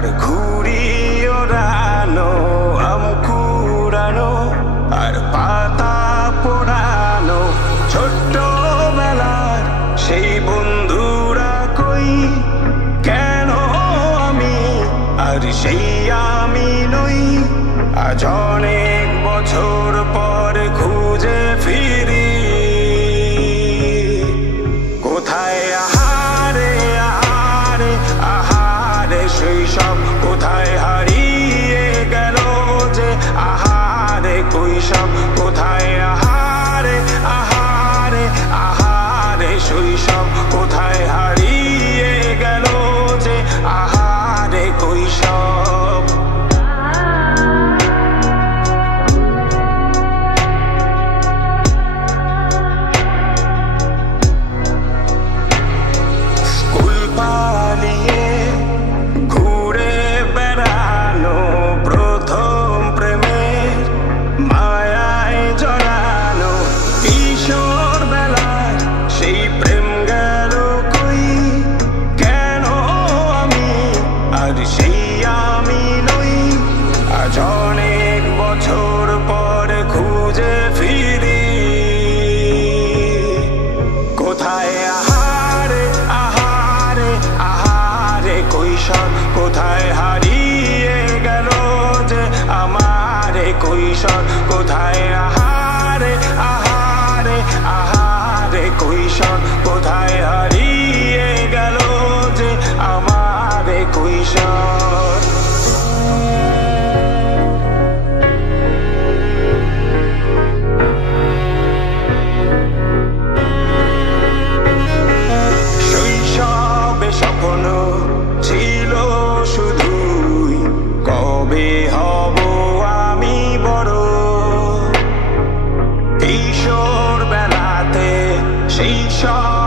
আর ঘুড়ি ওড়ানো, আম কুড়ানো আর পাতা পোড়ানো, ছোট্টবেলার সেই বন্ধুরা কই, কেন আমি আর সেই আমি নই। আজ অনেক বছর পর খুঁজে ফিরি, কোথায় আহারে আহারে আহারে শৈশব, কোথায় হারিয়ে গেল যে আহারে কৈশব, কোথায় আহারে আহারে আহারে শৈশব, কোথায় হারিয়ে গেল যে আহারে কৈশব। স্কুল পালিয়ে ঘুরে বেড়ানো, প্রথম প্রেমের মায়ায় জড়ানো, কিশোর বেলায় সেই প্রেম গেল কই, কেন আমি আর সেই আমি নই। আজ অনেক বছর পর খুঁজে ফিরি, কোথায় আহারে আহারে আহারে কৈশোর, কোথায় হারিয়ে গেল যে আমারে কৈশোর, কোথায় আহারে আহারে আহারে কৈশোর, কোথায় হারিয়ে গেল যে আমারে কৈশোর। শৈশবে স্বপ্ন ছিল শুধুই, কবে হব আমি বড়। কিশোর বেলাতে সেই সব